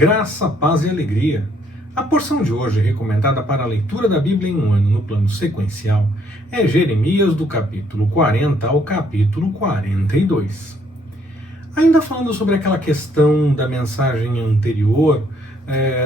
Graça, paz e alegria. A porção de hoje, recomendada para a leitura da Bíblia em um ano no plano sequencial, é Jeremias do capítulo 40 ao capítulo 42. Ainda falando sobre aquela questão da mensagem anterior,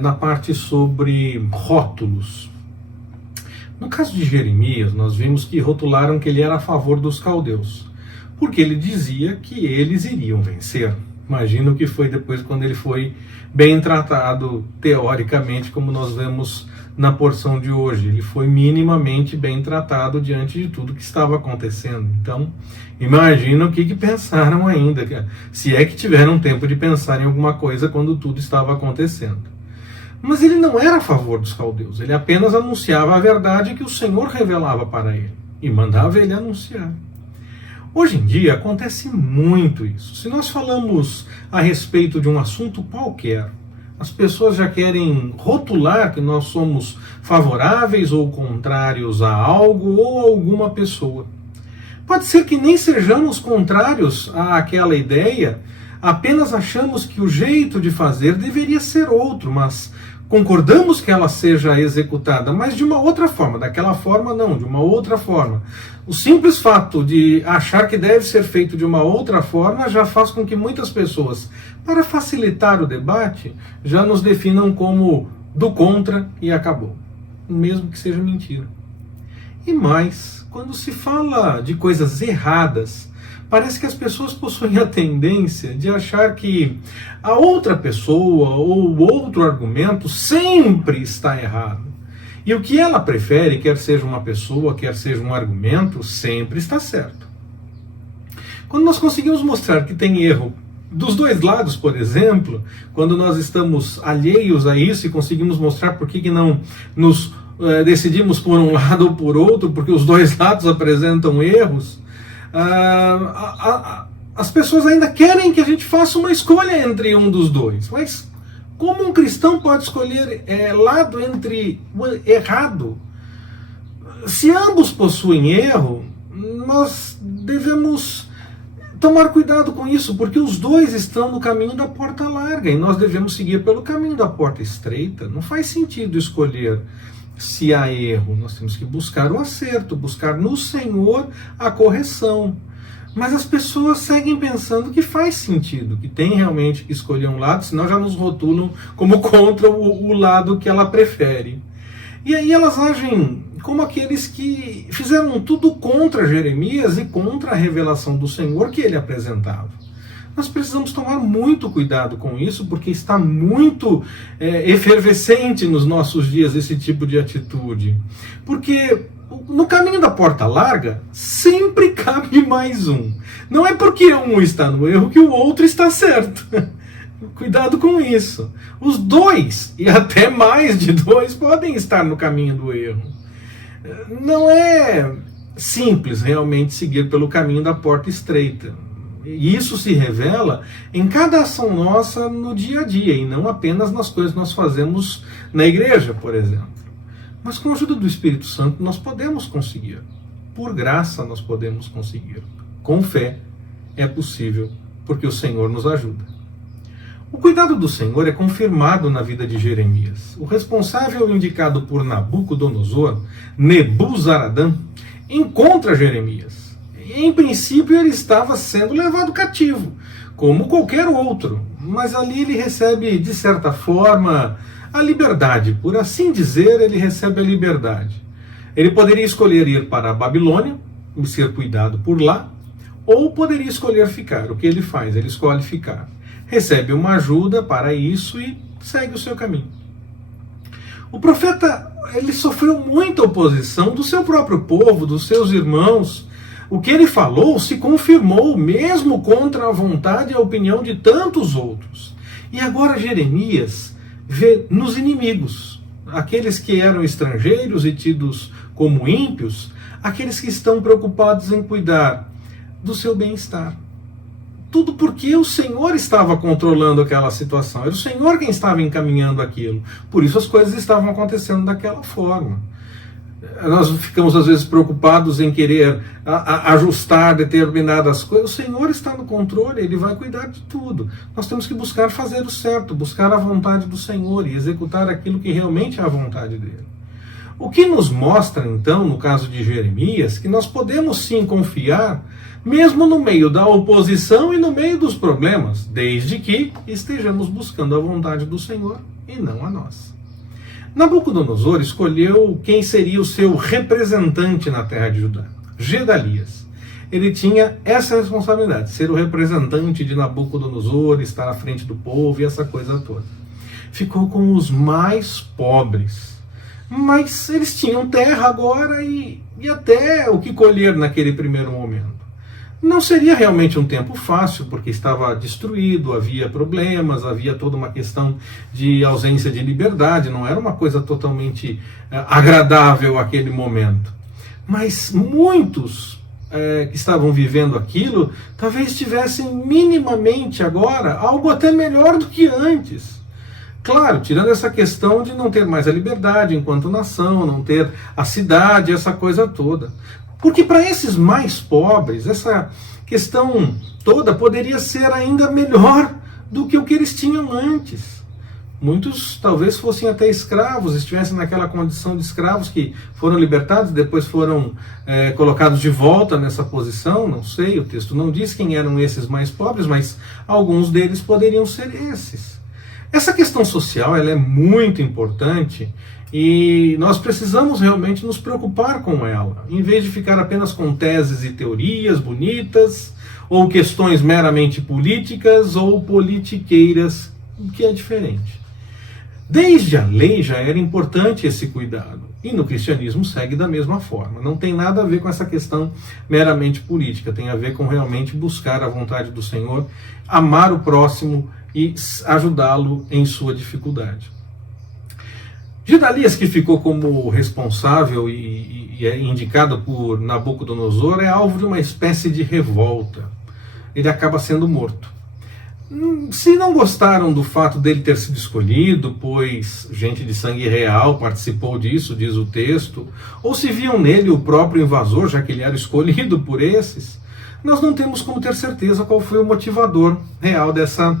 na parte sobre rótulos. No caso de Jeremias, nós vimos que rotularam que ele era a favor dos caldeus, porque ele dizia que eles iriam vencer. Imagino que foi depois quando ele foi bem tratado, teoricamente, como nós vemos na porção de hoje. Ele foi minimamente bem tratado diante de tudo que estava acontecendo. Então, imagina o que pensaram ainda, se é que tiveram tempo de pensar em alguma coisa quando tudo estava acontecendo. Mas ele não era a favor dos caldeus, ele apenas anunciava a verdade que o Senhor revelava para ele, e mandava ele anunciar. Hoje em dia acontece muito isso. Se nós falamos a respeito de um assunto qualquer, as pessoas já querem rotular que nós somos favoráveis ou contrários a algo ou a alguma pessoa. Pode ser que nem sejamos contrários àquela ideia, apenas achamos que o jeito de fazer deveria ser outro, mas concordamos que ela seja executada, mas de uma outra forma. Daquela forma não, de uma outra forma. O simples fato de achar que deve ser feito de uma outra forma já faz com que muitas pessoas, para facilitar o debate, já nos definam como do contra e acabou, mesmo que seja mentira. E mais, quando se fala de coisas erradas, parece que as pessoas possuem a tendência de achar que a outra pessoa ou outro argumento sempre está errado. E o que ela prefere, quer seja uma pessoa, quer seja um argumento, sempre está certo. Quando nós conseguimos mostrar que tem erro dos dois lados, por exemplo, quando nós estamos alheios a isso e conseguimos mostrar por que não nos decidimos por um lado ou por outro, porque os dois lados apresentam erros, as pessoas ainda querem que a gente faça uma escolha entre um dos dois. Mas como um cristão pode escolher lado entre errado? Se ambos possuem erro, nós devemos tomar cuidado com isso, porque os dois estão no caminho da porta larga e nós devemos seguir pelo caminho da porta estreita. Não faz sentido escolher se há erro. Nós temos que buscar o acerto, buscar no Senhor a correção. Mas as pessoas seguem pensando que faz sentido, que tem realmente que escolher um lado, senão já nos rotulam como contra o lado que ela prefere. E aí elas agem como aqueles que fizeram tudo contra Jeremias e contra a revelação do Senhor que ele apresentava. Nós precisamos tomar muito cuidado com isso, porque está muito efervescente nos nossos dias esse tipo de atitude. Porque no caminho da porta larga, sempre cabe mais um. Não é porque um está no erro que o outro está certo. Cuidado com isso. Os dois, e até mais de dois, podem estar no caminho do erro. Não é simples realmente seguir pelo caminho da porta estreita. E isso se revela em cada ação nossa no dia a dia, e não apenas nas coisas que nós fazemos na igreja, por exemplo. Mas com a ajuda do Espírito Santo nós podemos conseguir. Por graça nós podemos conseguir. Com fé é possível, porque o Senhor nos ajuda. O cuidado do Senhor é confirmado na vida de Jeremias. O responsável indicado por Nabucodonosor, Nebuzaradã, encontra Jeremias. Em princípio ele estava sendo levado cativo, como qualquer outro, mas ali ele recebe, de certa forma, a liberdade. Por assim dizer, ele recebe a liberdade. Ele poderia escolher ir para a Babilônia e ser cuidado por lá, ou poderia escolher ficar. O que ele faz? Ele escolhe ficar. Recebe uma ajuda para isso e segue o seu caminho. O profeta, ele sofreu muita oposição do seu próprio povo, dos seus irmãos. O que ele falou se confirmou, mesmo contra a vontade e a opinião de tantos outros. E agora Jeremias vê nos inimigos, aqueles que eram estrangeiros e tidos como ímpios, aqueles que estão preocupados em cuidar do seu bem-estar. Tudo porque o Senhor estava controlando aquela situação, era o Senhor quem estava encaminhando aquilo. Por isso as coisas estavam acontecendo daquela forma. Nós ficamos às vezes preocupados em querer ajustar determinadas coisas. O Senhor está no controle, Ele vai cuidar de tudo. Nós temos que buscar fazer o certo, buscar a vontade do Senhor e executar aquilo que realmente é a vontade dEle. O que nos mostra, então, no caso de Jeremias, que nós podemos sim confiar, mesmo no meio da oposição e no meio dos problemas, desde que estejamos buscando a vontade do Senhor e não a nossa. Nabucodonosor escolheu quem seria o seu representante na terra de Judá, Gedalias. Ele tinha essa responsabilidade, ser o representante de Nabucodonosor, estar à frente do povo e essa coisa toda. Ficou com os mais pobres, mas eles tinham terra agora e até o que colher naquele primeiro momento. Não seria realmente um tempo fácil, porque estava destruído, havia problemas, havia toda uma questão de ausência de liberdade, não era uma coisa totalmente agradável aquele momento. Mas muitos que estavam vivendo aquilo, talvez tivessem minimamente agora algo até melhor do que antes. Claro, tirando essa questão de não ter mais a liberdade enquanto nação, não ter a cidade, essa coisa toda. Porque para esses mais pobres, essa questão toda poderia ser ainda melhor do que o que eles tinham antes. Muitos talvez fossem até escravos, estivessem naquela condição de escravos que foram libertados, depois foram colocados de volta nessa posição, não sei, o texto não diz quem eram esses mais pobres, mas alguns deles poderiam ser esses. Essa questão social ela é muito importante e nós precisamos realmente nos preocupar com ela, em vez de ficar apenas com teses e teorias bonitas, ou questões meramente políticas ou politiqueiras, que é diferente. Desde a lei já era importante esse cuidado, e no cristianismo segue da mesma forma. Não tem nada a ver com essa questão meramente política, tem a ver com realmente buscar a vontade do Senhor, amar o próximo e ajudá-lo em sua dificuldade. Gedalias, que ficou como responsável e é indicado por Nabucodonosor, é alvo de uma espécie de revolta. Ele acaba sendo morto. Se não gostaram do fato dele ter sido escolhido, pois gente de sangue real participou disso, diz o texto, ou se viam nele o próprio invasor, já que ele era escolhido por esses, nós não temos como ter certeza qual foi o motivador real dessa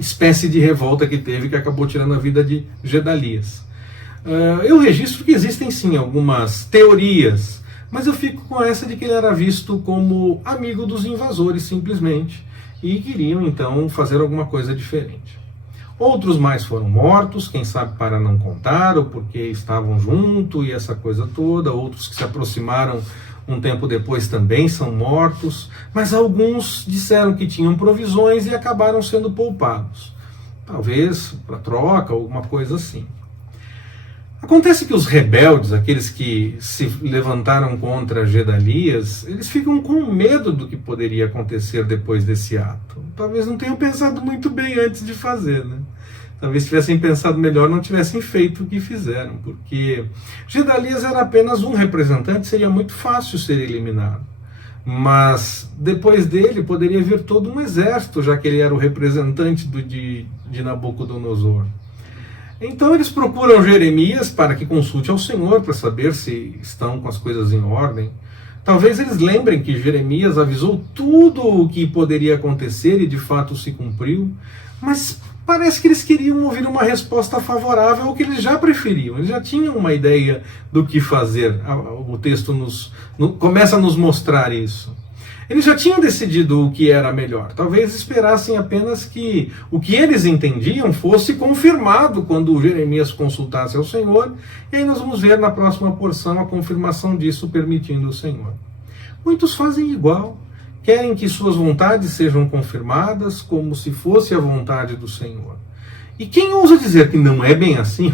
espécie de revolta que teve, que acabou tirando a vida de Gedalias. Eu registro que existem sim algumas teorias, mas eu fico com essa de que ele era visto como amigo dos invasores simplesmente, e queriam então fazer alguma coisa diferente. Outros mais foram mortos, quem sabe para não contar, ou porque estavam junto e essa coisa toda. Outros que se aproximaram um tempo depois também são mortos, mas alguns disseram que tinham provisões e acabaram sendo poupados. Talvez para troca, alguma coisa assim. Acontece que os rebeldes, aqueles que se levantaram contra Gedalias, eles ficam com medo do que poderia acontecer depois desse ato. Talvez não tenham pensado muito bem antes de fazer, né? Talvez tivessem pensado melhor, não tivessem feito o que fizeram, porque Gedalias era apenas um representante, seria muito fácil ser eliminado. Mas depois dele poderia vir todo um exército, já que ele era o representante de Nabucodonosor. Então eles procuram Jeremias para que consulte ao Senhor para saber se estão com as coisas em ordem. Talvez eles lembrem que Jeremias avisou tudo o que poderia acontecer e de fato se cumpriu, mas parece que eles queriam ouvir uma resposta favorável ao que eles já preferiam. Eles já tinham uma ideia do que fazer. O texto começa a nos mostrar isso. Eles já tinham decidido o que era melhor. Talvez esperassem apenas que o que eles entendiam fosse confirmado quando Jeremias consultasse ao Senhor. E aí nós vamos ver na próxima porção a confirmação disso, permitindo o Senhor. Muitos fazem igual. Querem que suas vontades sejam confirmadas como se fosse a vontade do Senhor. E quem ousa dizer que não é bem assim,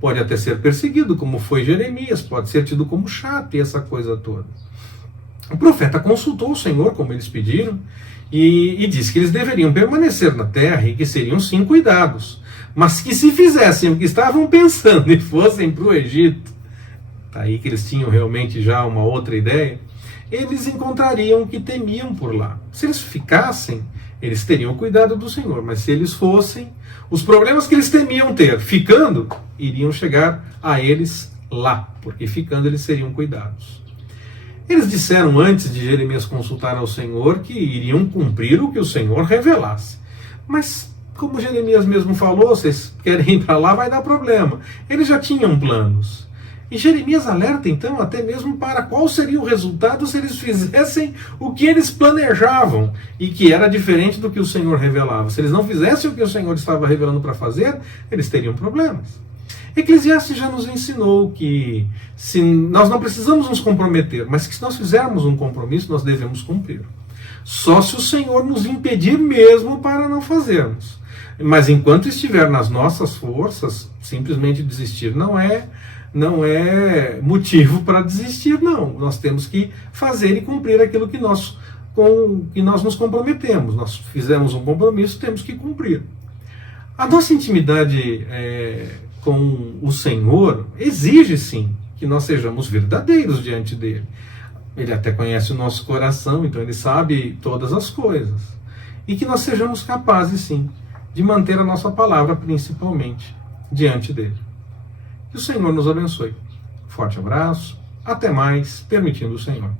pode até ser perseguido, como foi Jeremias, pode ser tido como chato e essa coisa toda. O profeta consultou o Senhor, como eles pediram, e disse que eles deveriam permanecer na terra e que seriam sim cuidados, mas que se fizessem o que estavam pensando e fossem para o Egito, tá aí que eles tinham realmente já uma outra ideia, eles encontrariam o que temiam por lá. Se eles ficassem, eles teriam o cuidado do Senhor, mas se eles fossem, os problemas que eles temiam ter ficando, iriam chegar a eles lá, porque ficando eles seriam cuidados. Eles disseram antes de Jeremias consultar ao Senhor que iriam cumprir o que o Senhor revelasse. Mas, como Jeremias mesmo falou, vocês querem ir para lá, vai dar problema. Eles já tinham planos. E Jeremias alerta então até mesmo para qual seria o resultado se eles fizessem o que eles planejavam e que era diferente do que o Senhor revelava. Se eles não fizessem o que o Senhor estava revelando para fazer, eles teriam problemas. Eclesiastes já nos ensinou que se nós não precisamos nos comprometer, mas que se nós fizermos um compromisso, nós devemos cumprir. Só se o Senhor nos impedir mesmo para não fazermos. Mas enquanto estiver nas nossas forças, simplesmente desistir não é motivo para desistir, não. Nós temos que fazer e cumprir aquilo que nós nos comprometemos. Nós fizemos um compromisso, temos que cumprir. A nossa intimidade com o Senhor exige, sim, que nós sejamos verdadeiros diante dele. Ele até conhece o nosso coração, então ele sabe todas as coisas. E que nós sejamos capazes, sim, de manter a nossa palavra, principalmente, diante dele. Que o Senhor nos abençoe. Forte abraço, até mais, permitindo o Senhor.